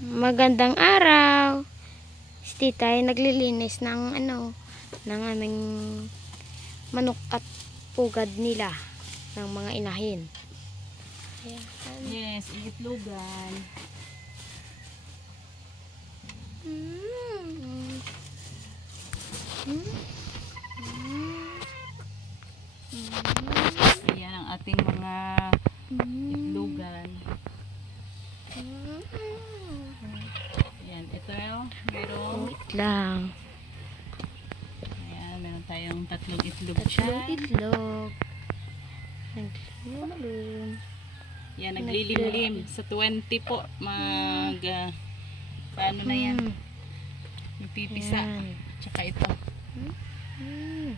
Magandang araw. Stay tayo naglilinis ng ng aming manok at pugad nila ng mga inahin. Ayan. Yes, itlogan. Ayan ang ating mga itlogan. Ayan, ito yung merong Wait lang. ayan, meron tayong tatlong itlog Tatlong siya. itlog. Naglilim. Yan, naglilimlim. Sa 20 po, paano na yan? Nagpipisa. Yan. Tsaka ito. Mm.